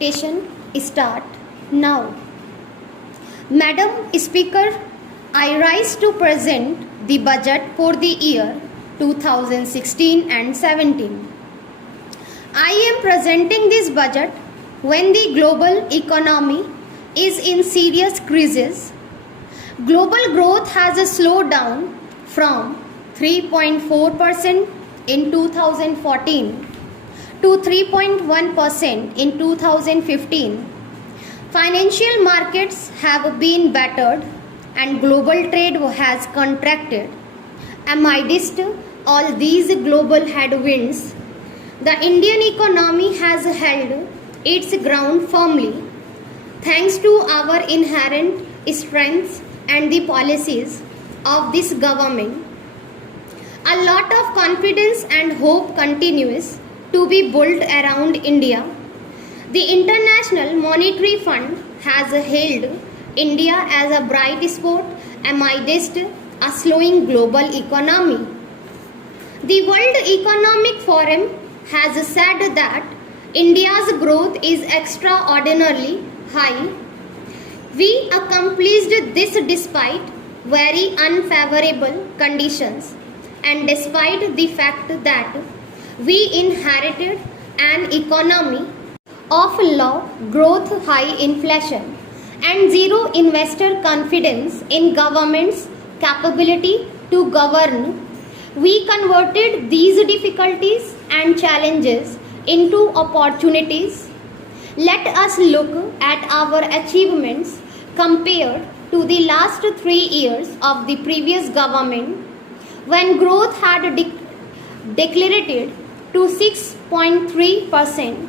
Station start now. Madam Speaker, I rise to present the budget for the year 2016 and 17. I am presenting this budget when the global economy is in serious crisis. Global growth has slowed down from 3.4% in 2014 to 3.1% in 2015. Financial markets have been battered and global trade has contracted. Amidst all these global headwinds, the Indian economy has held its ground firmly thanks to our inherent strengths and the policies of this government. A lot of confidence and hope continues to be built around India. The International Monetary Fund has hailed India as a bright spot amidst a slowing global economy. The World Economic Forum has said that India's growth is extraordinarily high. We accomplished this despite very unfavorable conditions and despite the fact that we inherited an economy of low growth, high inflation, and zero investor confidence in government's capability to govern. We converted these difficulties and challenges into opportunities. Let us look at our achievements compared to the last 3 years of the previous government, when growth had decelerated to 6.3%,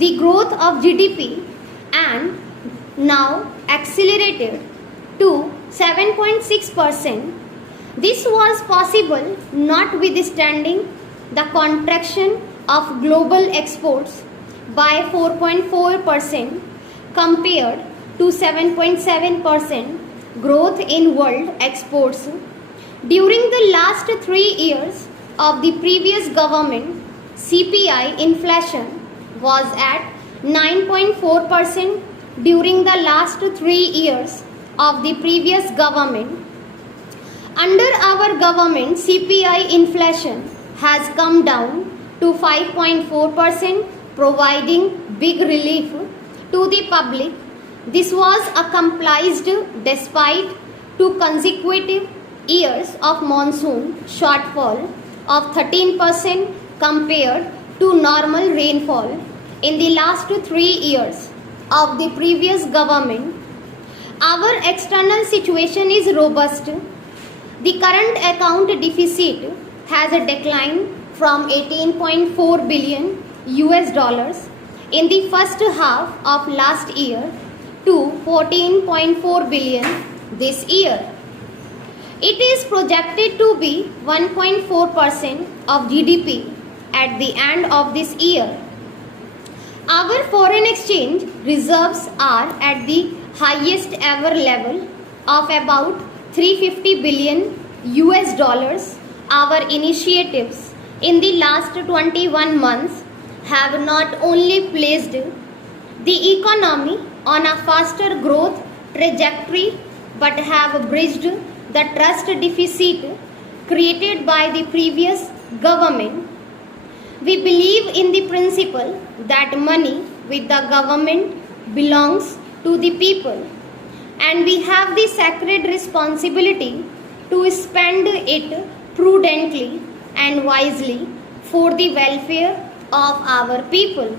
the growth of GDP, and now accelerated to 7.6%. This was possible notwithstanding the contraction of global exports by 4.4% compared to 7.7% growth in world exports. During the last 3 years of the previous government, CPI inflation was at 9.4% during the last 3 years of the previous government. Under our government, CPI inflation has come down to 5.4%, providing big relief to the public. This was accomplished despite 2 consecutive years of monsoon shortfall of 13% compared to normal rainfall in the last 3 years of the previous government. Our external situation is robust. The current account deficit has declined from 18.4 billion US dollars in the first half of last year to 14.4 billion this year. It is projected to be 1.4% of GDP at the end of this year. Our foreign exchange reserves are at the highest ever level of about 350 billion US dollars. Our initiatives in the last 21 months have not only placed the economy on a faster growth trajectory but have bridged the trust deficit created by the previous government. We believe in the principle that money with the government belongs to the people, and we have the sacred responsibility to spend it prudently and wisely for the welfare of our people,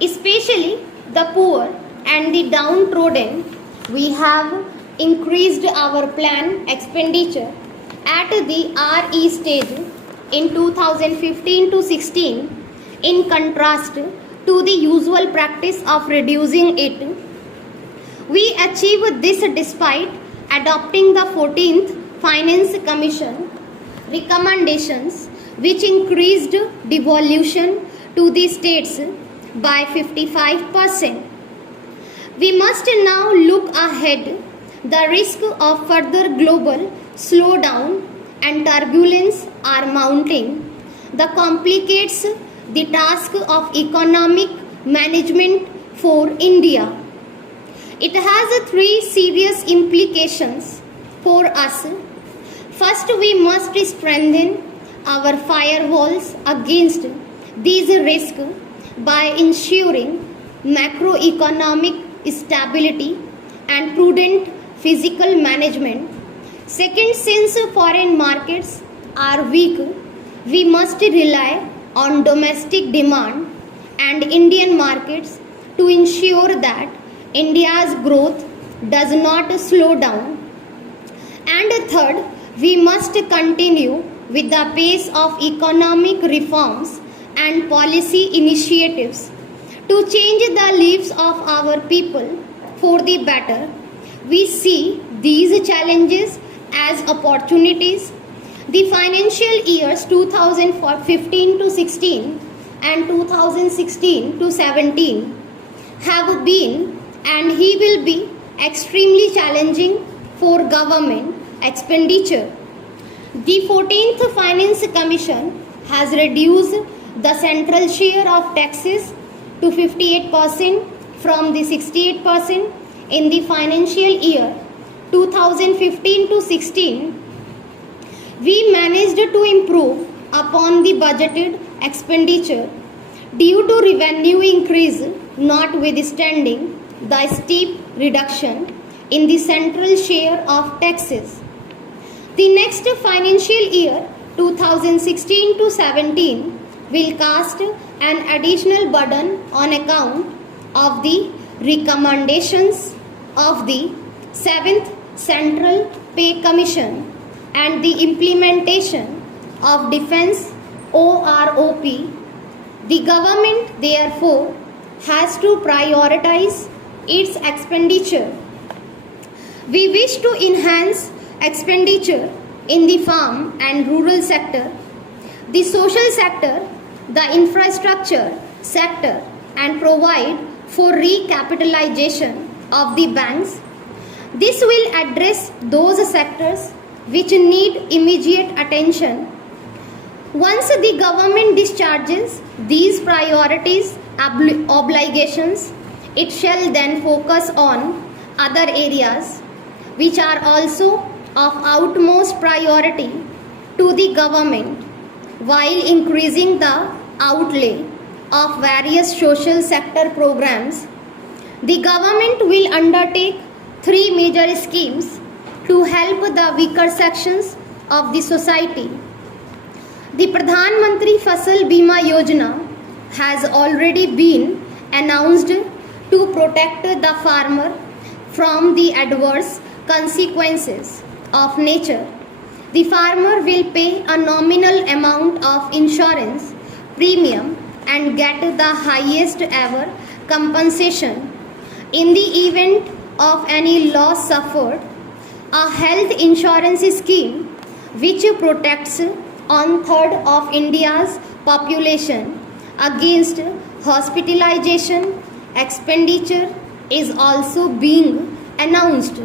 especially the poor and the downtrodden. We have increased our planned expenditure at the RE stage in 2015 to 16 in contrast to the usual practice of reducing it. We achieved this despite adopting the 14th Finance Commission recommendations, which increased devolution to the states by 55%. We must now look ahead. The risk of further global slowdown and turbulence are mounting. The complicates the task of economic management for India. It has three serious implications for us. First, we must strengthen our firewalls against these risks by ensuring macroeconomic stability and prudent fiscal management. Second, since foreign markets are weak, we must rely on domestic demand and Indian markets to ensure that India's growth does not slow down. And third, we must continue with the pace of economic reforms and policy initiatives to change the lives of our people for the better. We see these challenges as opportunities. The financial years 2015 to 16 and 2016 to 17 have been and he will be extremely challenging for government expenditure. The 14th Finance Commission has reduced the central share of taxes to 58% from the 68% in the financial year 2015 to 16. We managed to improve upon the budgeted expenditure due to revenue increase notwithstanding the steep reduction in the central share of taxes. The next financial year 2016 to 17 will cast an additional burden on account of the recommendations of the 7th Central Pay Commission and the implementation of Defense OROP. The government therefore has to prioritize its expenditure. We wish to enhance expenditure in the farm and rural sector, the social sector, the infrastructure sector, and provide for recapitalization of the banks. This will address those sectors which need immediate attention. Once the government discharges these priorities obligations, it shall then focus on other areas which are also of utmost priority to the government while increasing the outlay of various social sector programs. The government will undertake three major schemes to help the weaker sections of the society. The Pradhan Mantri Fasal Bima Yojana has already been announced to protect the farmer from the adverse consequences of nature. The farmer will pay a nominal amount of insurance premium and get the highest ever compensation. In the event of any loss suffered, a health insurance scheme which protects 1/3 of India's population against hospitalization expenditure is also being announced.